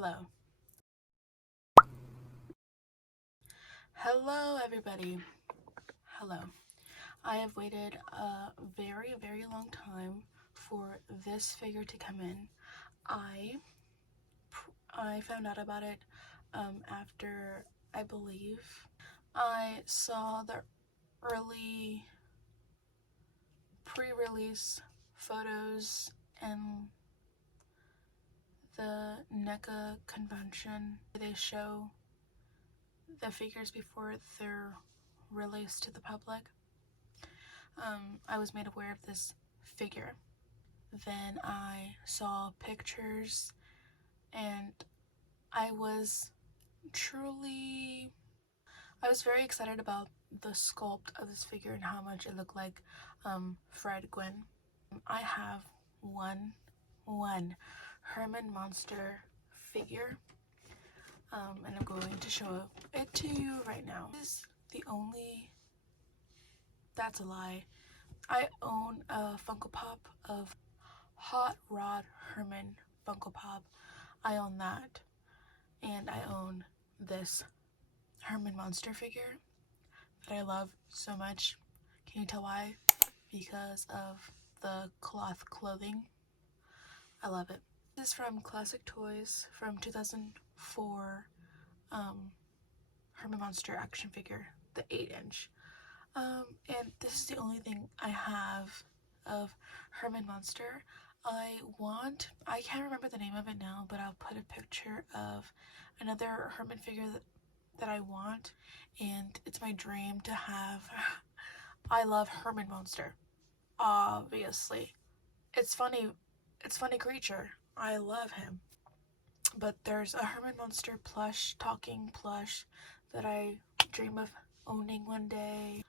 Hello. Hello, everybody. Hello. I have waited a very, very long time for this figure to come in. I found out about it after, I believe, I saw the early pre-release photos and the Neca convention. They show the figures before they're released to the public. I was made aware of this figure. Then I saw pictures and I was very excited about the sculpt of this figure and how much it looked like Fred Gwynn. I have one Herman Munster figure, and I'm going to show it to you right now. This is the only, that's a lie. I own a Funko Pop of Hot Rod Herman Funko Pop. I own that, and I own this Herman Munster figure that I love so much. Can you tell why? Because of the cloth clothing. I love it. This is from Classic Toys from 2004 Herman Munster action figure, the 8-inch. And this is the only thing I have of Herman Munster. I can't remember the name of it now, but I'll put a picture of another Herman figure that I want, and it's my dream to have. I love Herman Munster, obviously. It's funny creature. I love him. But there's a Herman Munster plush, talking plush, that I dream of owning one day.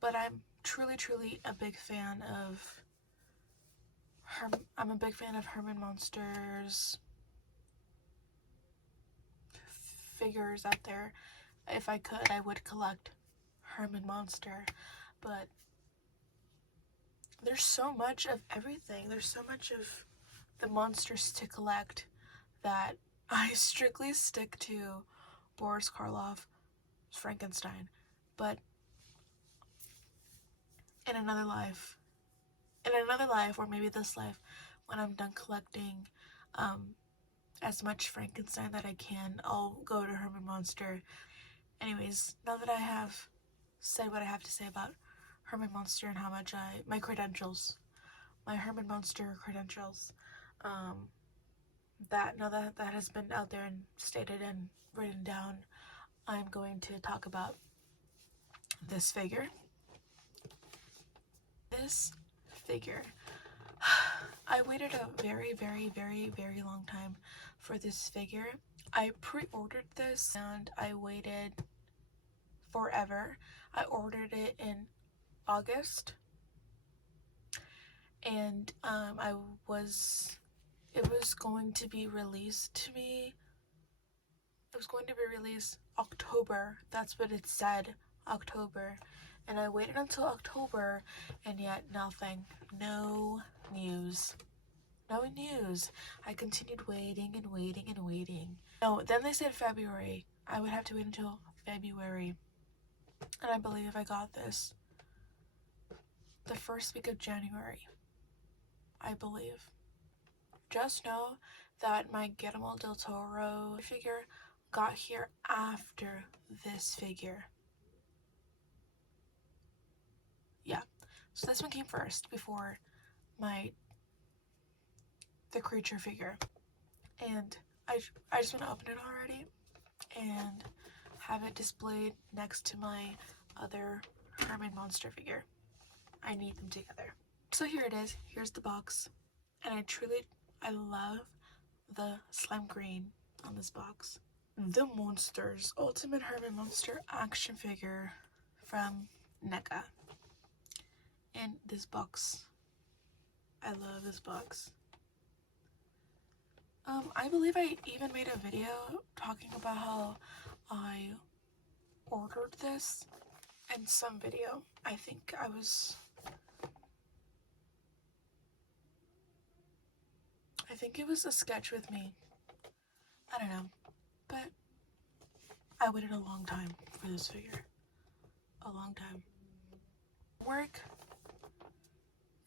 But I'm truly a big fan of Herman Munster's figures out there. If I could, I would collect Herman Munster, but there's so much of everything. There's so much of the monsters to collect that I strictly stick to Boris Karloff's Frankenstein. But in another life, or maybe this life, when I'm done collecting as much Frankenstein that I can, I'll go to Herman Munster. Anyways, now that I have said what I have to say about Herman Munster and how much my Herman Munster credentials, that now that has been out there and stated and written down, I'm going to talk about this figure. This figure. I waited a very long time for this figure. I pre-ordered this and I waited forever. I ordered it in August, and it was going to be released to me. It was going to be released October. That's what it said, October. And I waited until October, and yet nothing. No news. No news. I continued waiting and waiting. No, then they said February. I would have to wait until February. And I believe I got this the first week of January. I believe. Just know that my Guillermo del Toro figure got here after this figure. Yeah, so this one came first before the creature figure, and I just want to open it already and have it displayed next to my other Herman Munster figure. I need them together. So here it is. Here's the box, and I love the slime green on this box. The Monsters Ultimate Herman Munster action figure from Neca. And this box, I love this box. I believe I even made a video talking about how I ordered this in some video. I think it was a sketch with me. I don't know, but I waited a long time for this figure. A long time. Work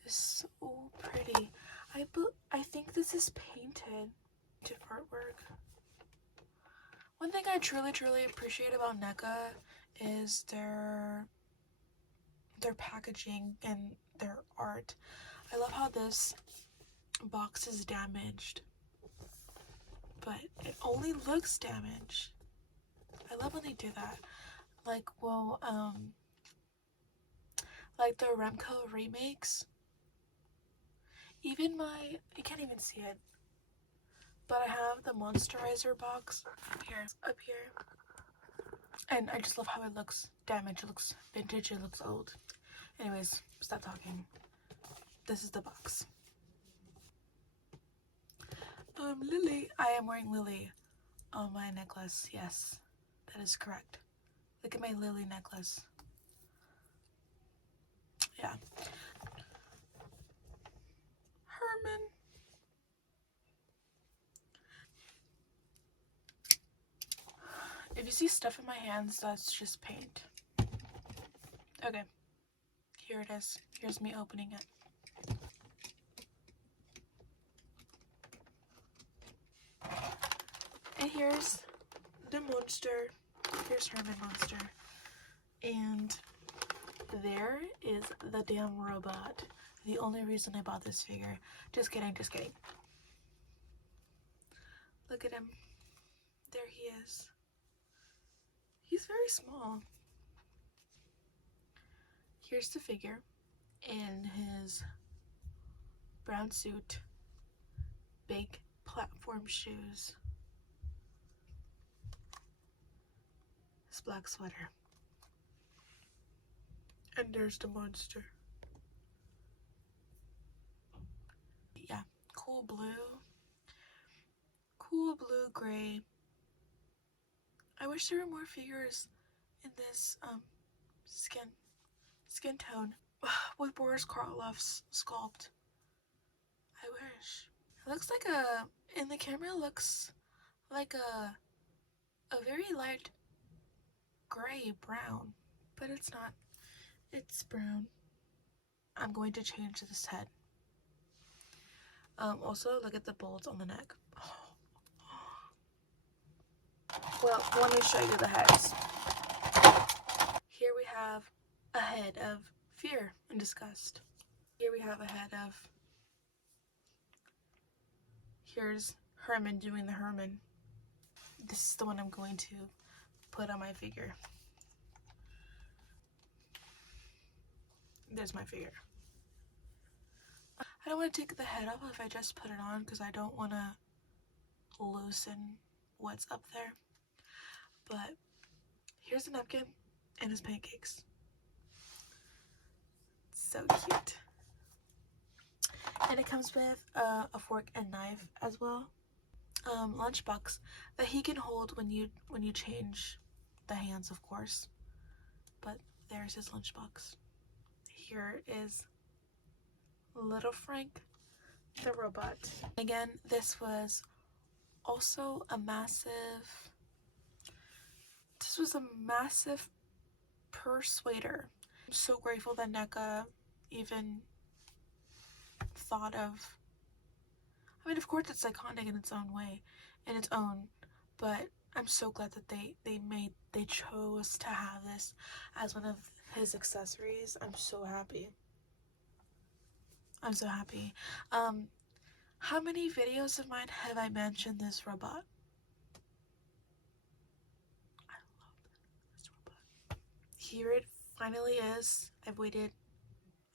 is so pretty. I think this is painted to artwork. One thing I truly appreciate about Neca is their packaging and their art. I love how this box is damaged, but it only looks damaged. I love when they do that. Like, well, like the Remco remakes. Even you can't even see it, but I have the Monsterizer box up here, and I just love how it looks damaged. It looks vintage. It looks old. Anyways, stop talking. This is the box. Lily. I am wearing Lily on my necklace. Yes, that is correct. Look at my Lily necklace. Yeah. Herman. If you see stuff in my hands, that's just paint. Okay. Here it is. Here's me opening it. And here's the monster. Here's Herman Munster. And there is the damn robot. The only reason I bought this figure. Just kidding, just kidding. Look at him. There he is. He's very small. Here's the figure in his brown suit, big platform shoes, his black sweater. And there's the monster. Yeah, cool blue, gray. I wish there were more figures in this skin tone with Boris Karloff's sculpt. I wish. It looks like in the camera it looks like a very light gray brown, but it's not. It's brown. I'm going to change this head. Also, look at the bolts on the neck. Well, let me show you the heads. Here we have a head of fear and disgust. Here we have a head of... Here's Herman doing the Herman. This is the one I'm going to put on my figure. There's my figure. I don't want to take the head off if I just put it on because I don't want to loosen what's up there. But here's a napkin and his pancakes. So cute. And it comes with a fork and knife as well. Lunchbox that he can hold when you change the hands, of course. But there's his lunchbox. Here is Little Frank the robot. Again, this was also a massive persuader. I'm so grateful that Neca even thought of, I mean, of course it's iconic in its own way, but I'm so glad that they chose to have this as one of his accessories. I'm so happy. I'm so happy. How many videos of mine have I mentioned this robot? I love this robot. Here it finally is. I've waited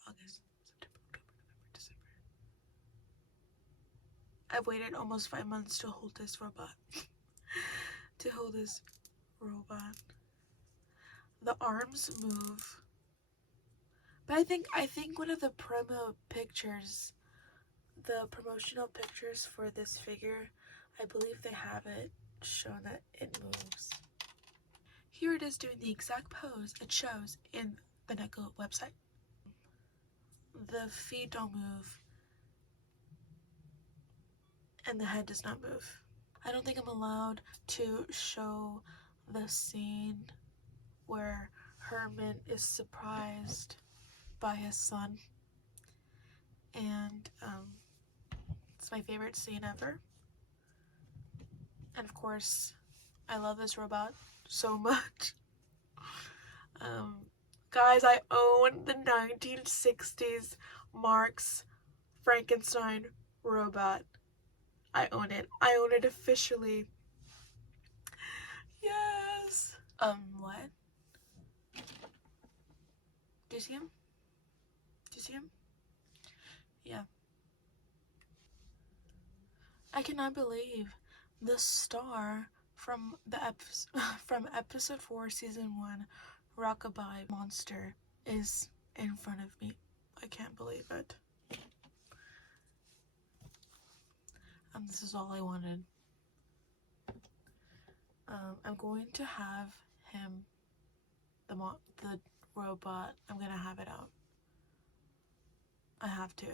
August, September, October, November, December. I've waited almost 5 months to hold this robot. The arms move. But I think one of the promo pictures, the promotional pictures for this figure, I believe they have it shown that it moves. Here it is doing the exact pose it shows in the Neca website. The feet don't move and the head does not move. I don't think I'm allowed to show the scene where Herman is surprised by his son, and it's my favorite scene ever. And of course, I love this robot so much. Guys, I own the 1960s Marx Frankenstein robot. I own it. I own it officially. Yes. What? Do you see him? Do you see him? Yeah. I cannot believe the star from the from episode 4, season 1, Rockabye Monster, is in front of me. I can't believe it. This is all I wanted. I'm going to have him, the robot, I'm gonna have it out. I have to.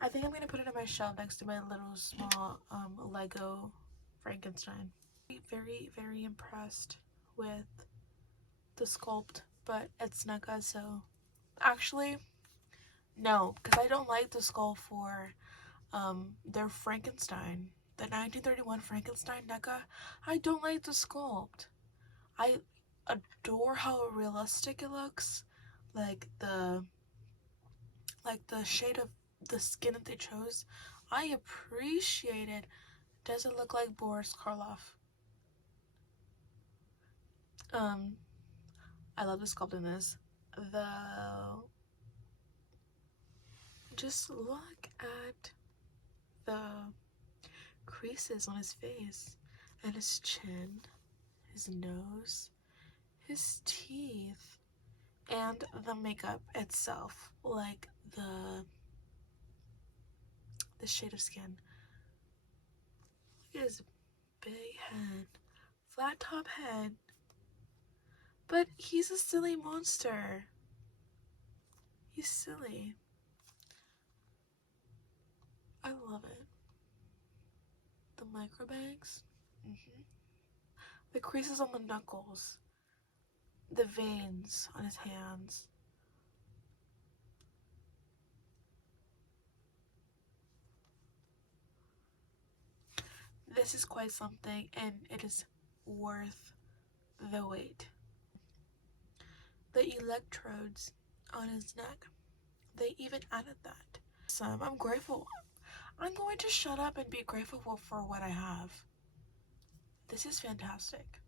I think I'm gonna put it on my shelf next to my little small Lego Frankenstein. Very, very impressed with the sculpt, but it's Neca, so actually no, because I don't like the sculpt for their Frankenstein, the 1931 Frankenstein Neca. I don't like the sculpt. I adore how realistic it looks, like the shade of the skin that they chose. I appreciate it. Does it look like Boris Karloff? I love the sculpt in this. Though, just look at the creases on his face and his chin, his nose, his teeth, and the makeup itself, like the shade of skin. Look at his big head, flat top head, but he's a silly monster. He's silly. I love it. The micro bangs, the creases on the knuckles, the veins on his hands. This is quite something, and it is worth the wait. The electrodes on his neck, they even added that. So I'm grateful. I'm going to shut up and be grateful for what I have. This is fantastic.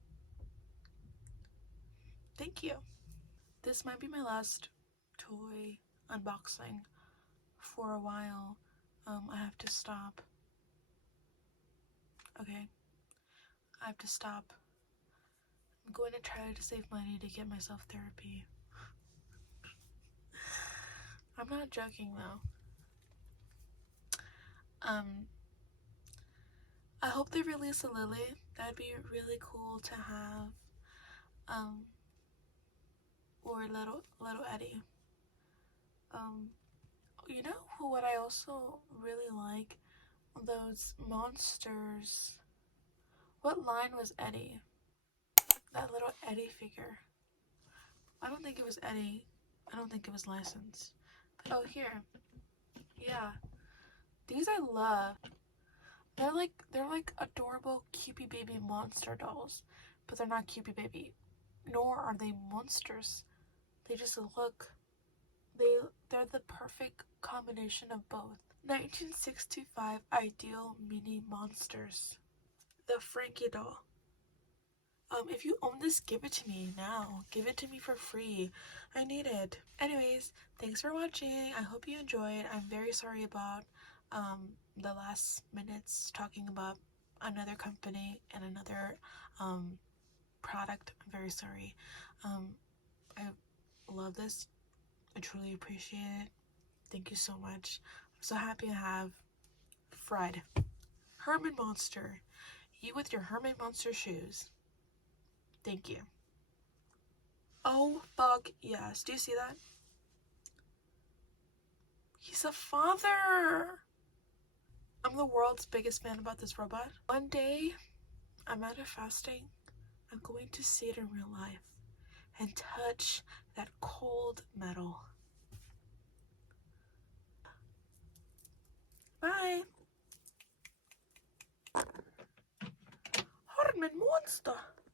Thank you. This might be my last toy unboxing for a while. I have to stop. Okay, I have to stop. I'm going to try to save money to get myself therapy. I'm not joking though. I hope they release a Lily. That'd be really cool to have. Or little Eddie. You know what I also really like? Those monsters. What line was Eddie? That little Eddie figure. I don't think it was Eddie. I don't think it was licensed. But, oh, here. Yeah. These I love. They're like adorable Cupid baby monster dolls. But they're not Cupid baby. Nor are they monsters. They just look. They're the perfect combination of both. 1965 Ideal Mini Monsters. The Frankie doll. If you own this, give it to me now. Give it to me for free. I need it. Anyways, thanks for watching. I hope you enjoyed. I'm very sorry about the last minutes talking about another company and another product. I'm very sorry. I love this. I truly appreciate it. Thank you so much. I'm so happy to have Fred. Herman Munster. You with your Herman Munster shoes. Thank you. Oh, fuck yes. Do you see that? He's a father. I'm the world's biggest fan about this robot. One day, I'm out of fasting. I'm going to see it in real life and touch that cold metal. Bye. Herman Munster.